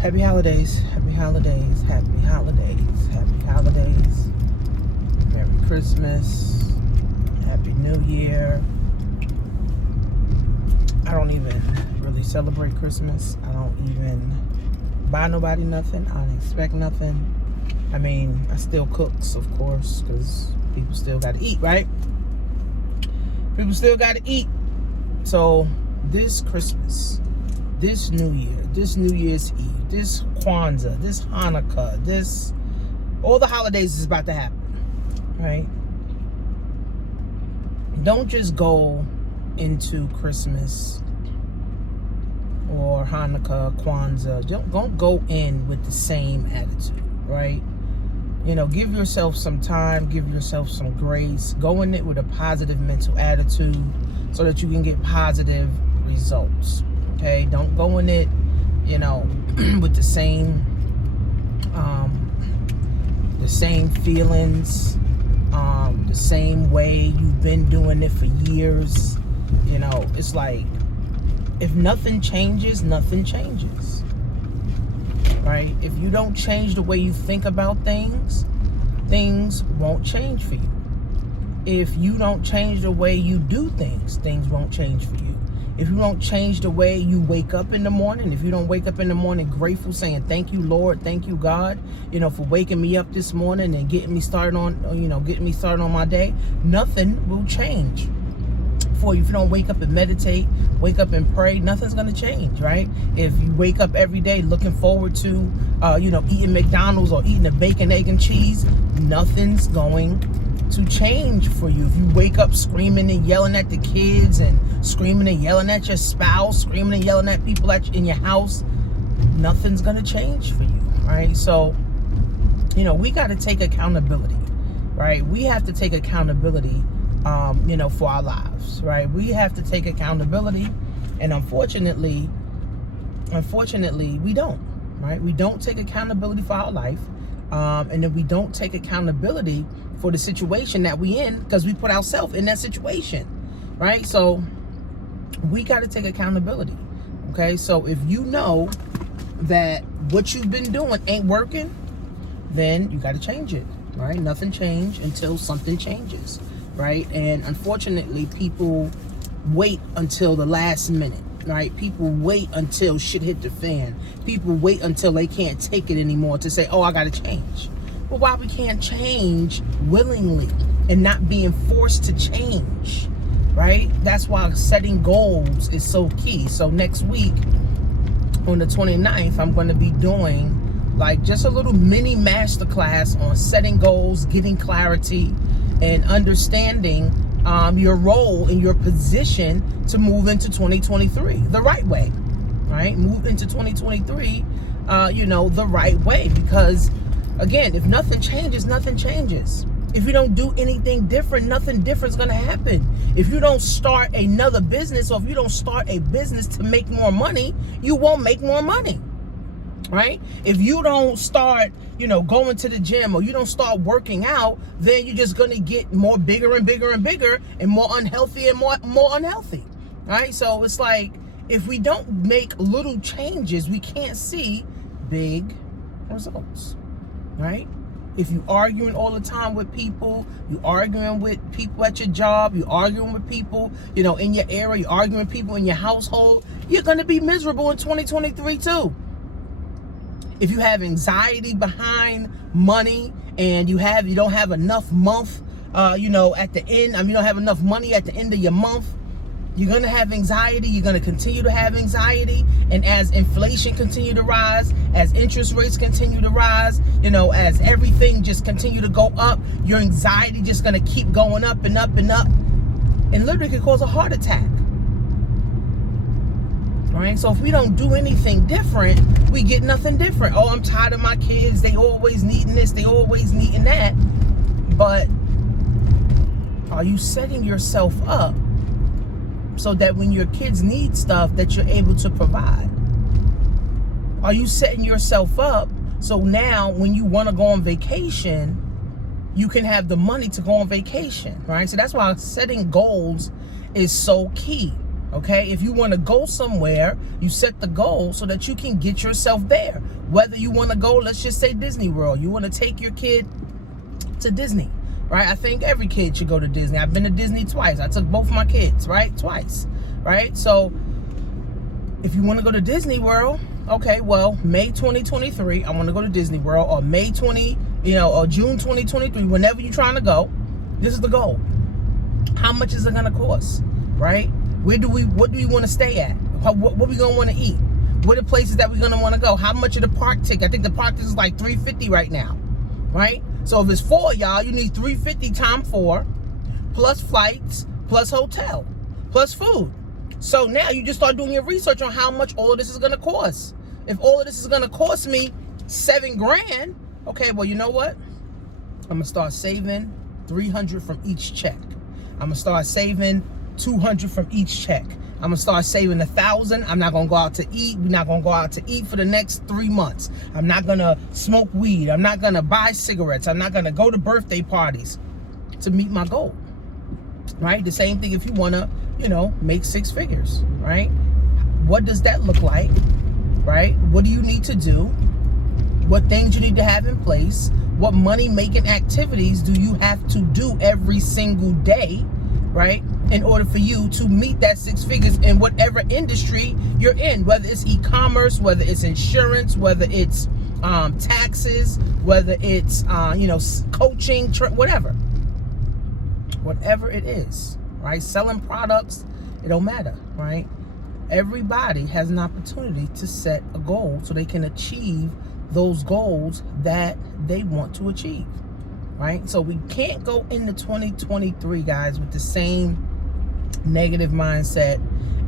Happy holidays, happy holidays, happy holidays, happy holidays. Merry Christmas, Happy New Year. I don't even really celebrate Christmas. I don't even buy nobody nothing. I don't expect nothing. I mean, I still cooks, of course, because people still got to eat, right? People still got to eat. So this Christmas, this New Year, this New Year's Eve, this Kwanzaa, this Hanukkah, this, all the holidays is about to happen, right? Don't just go into Christmas or Hanukkah, Kwanzaa. Don't go in with the same attitude, right? You know, give yourself some time, give yourself some grace. Go in it with a positive mental attitude so that you can get positive results, okay? Don't go in it, you know, with the same feelings, the same way you've been doing it for years. You know, it's like, if nothing changes, nothing changes, right? If you don't change the way you think about things, things won't change for you. If you don't change the way you do things, things won't change for you. If you don't change the way you wake up in the morning, if you don't wake up in the morning grateful, saying, thank you, Lord, thank you, God, you know, for waking me up this morning and getting me started on my day, nothing will change for you. If you don't wake up and meditate, wake up and pray, nothing's going to change, right? If you wake up every day looking forward to, eating McDonald's or eating a bacon, egg, and cheese, nothing's going to change for you. If you wake up screaming and yelling at the kids and screaming and yelling at your spouse, screaming and yelling at people in your house, nothing's going to change for you, right? So, you know, we got to take accountability, right? We have to take accountability, for our lives, right? We have to take accountability, and unfortunately, we don't, right? We don't take accountability for our life, and then we don't take accountability for the situation that we in, because we put ourselves in that situation, right? So we got to take accountability, okay? So if you know that what you've been doing ain't working, then you got to change it, right? Nothing changes until something changes, right? And unfortunately, people wait until the last minute, right? People wait until shit hit the fan. People wait until they can't take it anymore to say, oh, I got to change. Well, why we can't change willingly and not being forced to change, right? That's why setting goals is so key. So next week on the 29th, I'm going to be doing like just a little mini masterclass on setting goals, getting clarity, and understanding your role and your position to move into 2023 the right way, right? Move into 2023, the right way. Because, again, if nothing changes, nothing changes. If you don't do anything different, nothing different is going to happen. If you don't start another business, or if you don't start a business to make more money, you won't make more money, right? If you don't start, going to the gym, or you don't start working out, then you're just going to get more bigger and bigger and bigger and more unhealthy and more unhealthy, right? So it's like, if we don't make little changes, we can't see big results, right? If you arguing all the time with people, you arguing with people at your job, you arguing with people, in your area, you arguing with people in your household, you're going to be miserable in 2023 too. If you have anxiety behind money, and you don't have enough month, at the end, you don't have enough money at the end of your month, you're going to have anxiety. You're going to continue to have anxiety. And as inflation continue to rise, as interest rates continue to rise, as everything just continue to go up, your anxiety just going to keep going up and up and up, and literally could cause a heart attack. All right, so if we don't do anything different, we get nothing different. Oh, I'm tired of my kids. They always needing this. They always needing that. But are you setting yourself up so that when your kids need stuff, that you're able to provide? Are you setting yourself up so now when you want to go on vacation, you can have the money to go on vacation, right? So that's why setting goals is so key. Okay, if you want to go somewhere, you set the goal so that you can get yourself there. Whether you want to go, let's just say Disney World, you want to take your kid to Disney, right? I think every kid should go to Disney. I've been to Disney twice. I took both my kids, right? Twice, right? So if you want to go to Disney World, okay, well, May 2023, I want to go to Disney World, or May 20, or June 2023, whenever you're trying to go, this is the goal. How much is it going to cost, right? What do we want to stay at? What we going to want to eat? What are the places that we're going to want to go? How much of the park ticket? I think the park ticket is like $350 right now, right? So if it's 4 y'all, you need $350 times 4, plus flights, plus hotel, plus food. So now you just start doing your research on how much all of this is going to cost. If all of this is going to cost me $7 grand, okay, well, you know what? I'm going to start saving $300 from each check. I'm going to start saving $200 from each check. I'm going to start saving $1,000. I'm not going to go out to eat. We're not going to go out to eat for the next 3 months. I'm not going to smoke weed. I'm not going to buy cigarettes. I'm not going to go to birthday parties to meet my goal, right? The same thing if you want to, make 6 figures, right? What does that look like, right? What do you need to do? What things you need to have in place? What money-making activities do you have to do every single day, right, in order for you to meet that 6 figures in whatever industry you're in, whether it's e-commerce, whether it's insurance, whether it's taxes, whether it's coaching, whatever it is, right? Selling products, it don't matter, right? Everybody has an opportunity to set a goal so they can achieve those goals that they want to achieve, right? So we can't go into 2023, guys, with the same negative mindset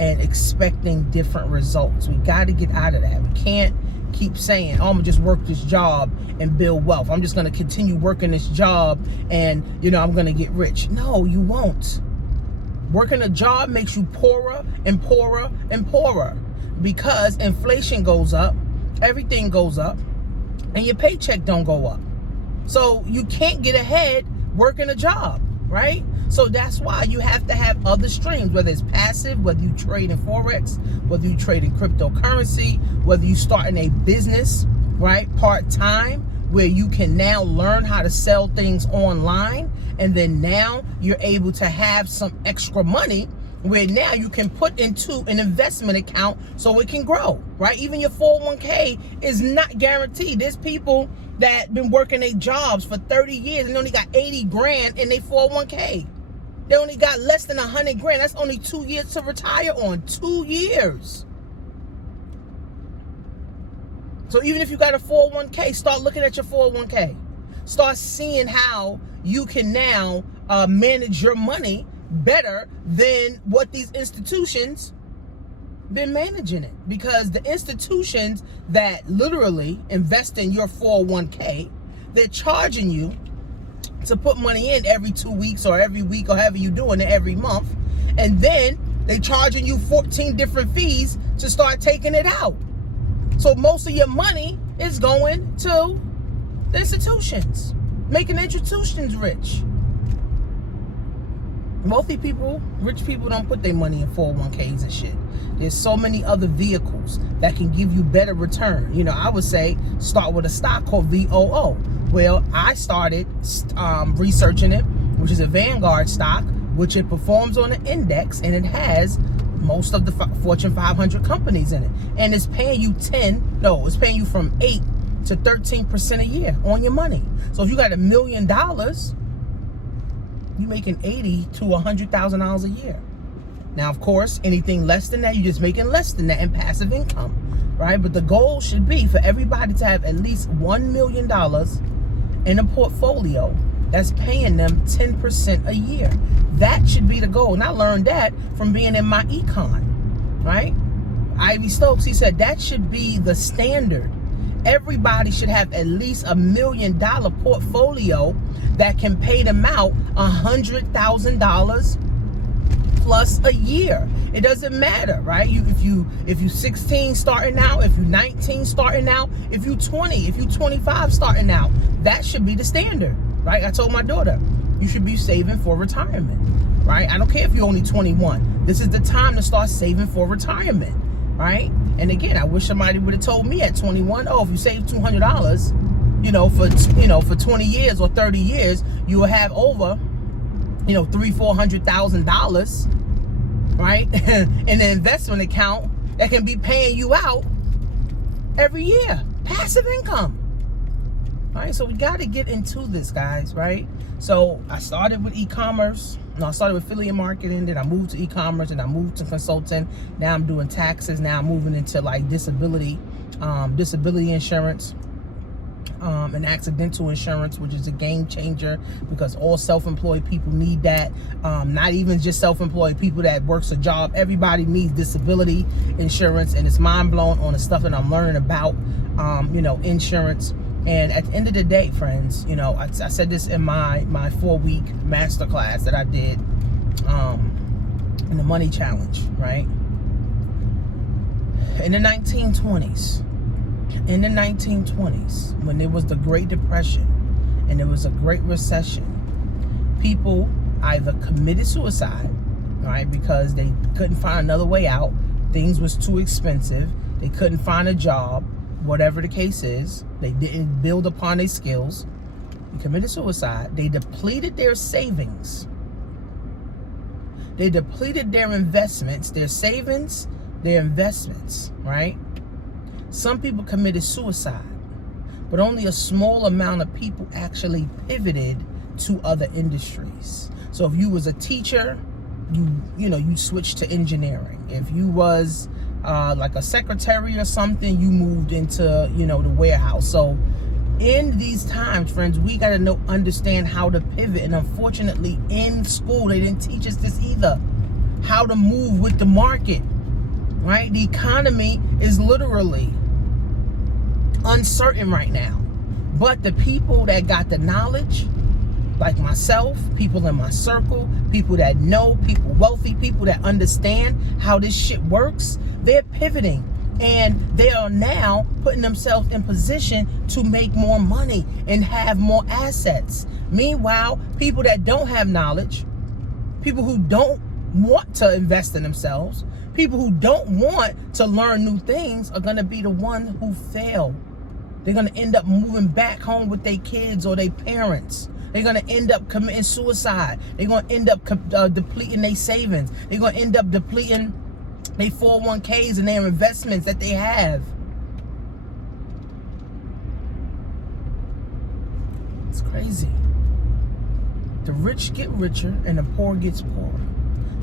and expecting different results. We got to get out of that. We can't keep saying, oh, I'm gonna just work this job and build wealth. I'm just gonna continue working this job and I'm gonna get rich. No, you won't. Working a job makes you poorer and poorer and poorer, because inflation goes up, everything goes up, and your paycheck don't go up. So you can't get ahead working a job, right? So that's why you have to have other streams, whether it's passive, whether you trade in Forex, whether you trade in cryptocurrency, whether you starting a business, right, part-time, where you can now learn how to sell things online, and then now you're able to have some extra money where now you can put into an investment account so it can grow, right? Even your 401k is not guaranteed. There's people that been working their jobs for 30 years and only got 80 grand in their 401k. They only got less than 100 grand. That's only 2 years to retire on. 2 years. So even if you got a 401k, start looking at your 401k. Start seeing how you can now manage your money better than what these institutions been managing it. Because the institutions that literally invest in your 401k, they're charging you to put money in every 2 weeks or every week or however you're doing it, every month. And then they charging you 14 different fees to start taking it out. So most of your money is going to the institutions, making institutions rich. Wealthy people, rich people don't put their money in 401ks and shit. There's so many other vehicles that can give you better return. I would say start with a stock called VOO. Well, I started researching it, which is a Vanguard stock, which it performs on an index, and it has most of the Fortune 500 companies in it. And it's paying you it's paying you from 8 to 13% a year on your money. So if you got $1 million, you're making $80,000 to $100,000 a year. Now, of course, anything less than that, you're just making less than that in passive income, right? But the goal should be for everybody to have at least $1 million in a portfolio that's paying them 10% a year. That should be the goal. And I learned that from being in my econ, right? Ivy Stokes, he said that should be the standard. Everybody should have at least $1 million portfolio that can pay them out $100,000 plus a year. It doesn't matter, right? If you 16 starting out, if you 19 starting out, if you 20, if you 25 starting out, that should be the standard, right? I told my daughter, you should be saving for retirement, right? I don't care if you're only 21. This is the time to start saving for retirement, right? And again, I wish somebody would have told me at 21, oh, if you save $200, for 20 years or 30 years, you will have over, $300,000-$400,000, right? in an investment account that can be paying you out every year. Passive income. All right, so we got to get into this, guys, right? So I started with e-commerce. I started with affiliate marketing, then I moved to e-commerce, and I moved to consulting. Now I'm doing taxes. Now I'm moving into like disability insurance, and accidental insurance, which is a game changer because all self-employed people need that. Not even just self-employed people that works a job. Everybody needs disability insurance, and it's mind blowing on the stuff that I'm learning about, insurance. And at the end of the day, friends, I said this in my 4-week masterclass that I did in the Money Challenge, right? In the 1920s, when there was the Great Depression and there was a Great Recession, people either committed suicide, right, because they couldn't find another way out. Things was too expensive. They couldn't find a job. Whatever the case is, they didn't build upon their skills. They committed suicide. They depleted their savings. They depleted their investments, their savings, their investments, right? Some people committed suicide, but only a small amount of people actually pivoted to other industries. So if you was a teacher, you switched to engineering. If you was like a secretary or something, you moved into, the warehouse. So in these times, friends, we got to understand how to pivot. And unfortunately, in school, they didn't teach us this either. How to move with the market, right? The economy is literally uncertain right now. But the people that got the knowledge, like myself, people in my circle, people that know, people wealthy, people that understand how this shit works, they're pivoting. And they are now putting themselves in position to make more money and have more assets. Meanwhile, people that don't have knowledge, people who don't want to invest in themselves, people who don't want to learn new things are going to be the ones who fail. They're going to end up moving back home with their kids or their parents. They're going to end up committing suicide. They're going to end up depleting their savings. They're going to end up depleting their 401ks and their investments that they have. It's crazy. The rich get richer and the poor gets poorer.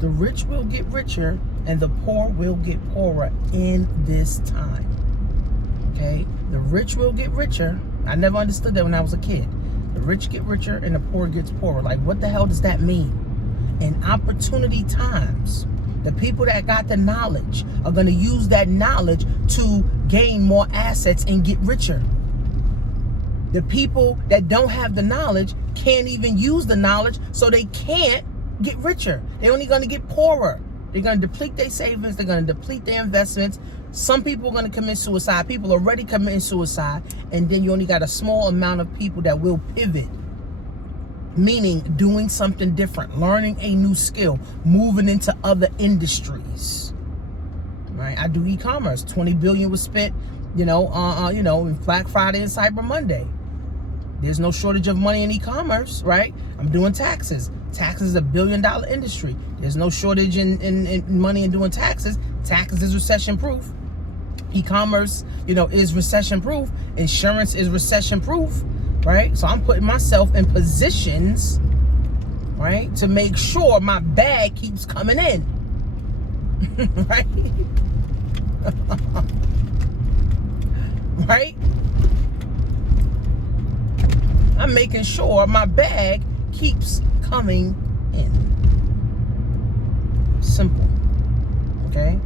The rich will get richer and the poor will get poorer in this time. Okay? The rich will get richer. I never understood that when I was a kid. The rich get richer and the poor gets poorer. Like, what the hell does that mean? In opportunity times, the people that got the knowledge are going to use that knowledge to gain more assets and get richer. The people that don't have the knowledge can't even use the knowledge, so they can't get richer. They're only going to get poorer. They're going to deplete their savings. They're going to deplete their investments. Some people are going to commit suicide. People are already committing suicide. And then you only got a small amount of people that will pivot. Meaning doing something different, learning a new skill, moving into other industries. Right? I do e-commerce. $20 billion was spent, in Black Friday and Cyber Monday. There's no shortage of money in e-commerce, right? I'm doing taxes. Taxes is a $1 billion industry. There's no shortage in money in doing taxes. Taxes is recession proof. E-commerce, is recession proof. Insurance is recession proof, right? So I'm putting myself in positions, right, to make sure my bag keeps coming in, right? Right? I'm making sure my bag keeps coming in. Simple. Okay?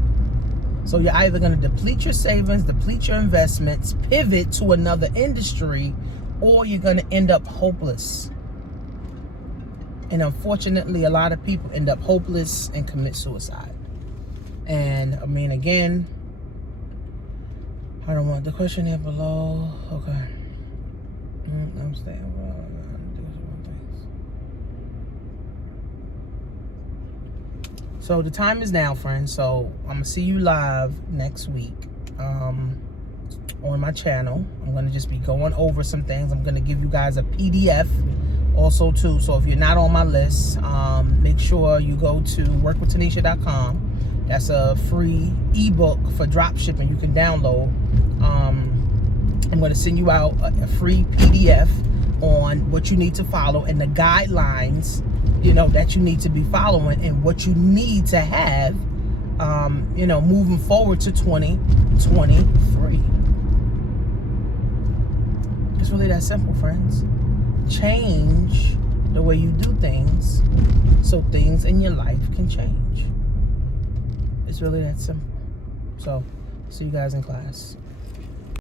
So you're either going to deplete your savings, deplete your investments, pivot to another industry, or you're going to end up hopeless. And unfortunately, a lot of people end up hopeless and commit suicide. And I mean, again, I don't want the question here below. Okay. I'm staying. So the time is now, friends. So I'm going to see you live next week on my channel. I'm going to just be going over some things. I'm going to give you guys a PDF also too. So if you're not on my list, make sure you go to workwithtanisha.com. That's a free ebook for drop shipping you can download. I'm going to send you out a free PDF on what you need to follow and the guidelines, you know, that you need to be following and what you need to have, you know, moving forward to 2023. It's really that simple, friends. Change the way you do things so things in your life can change. It's really that simple. So, see you guys in class.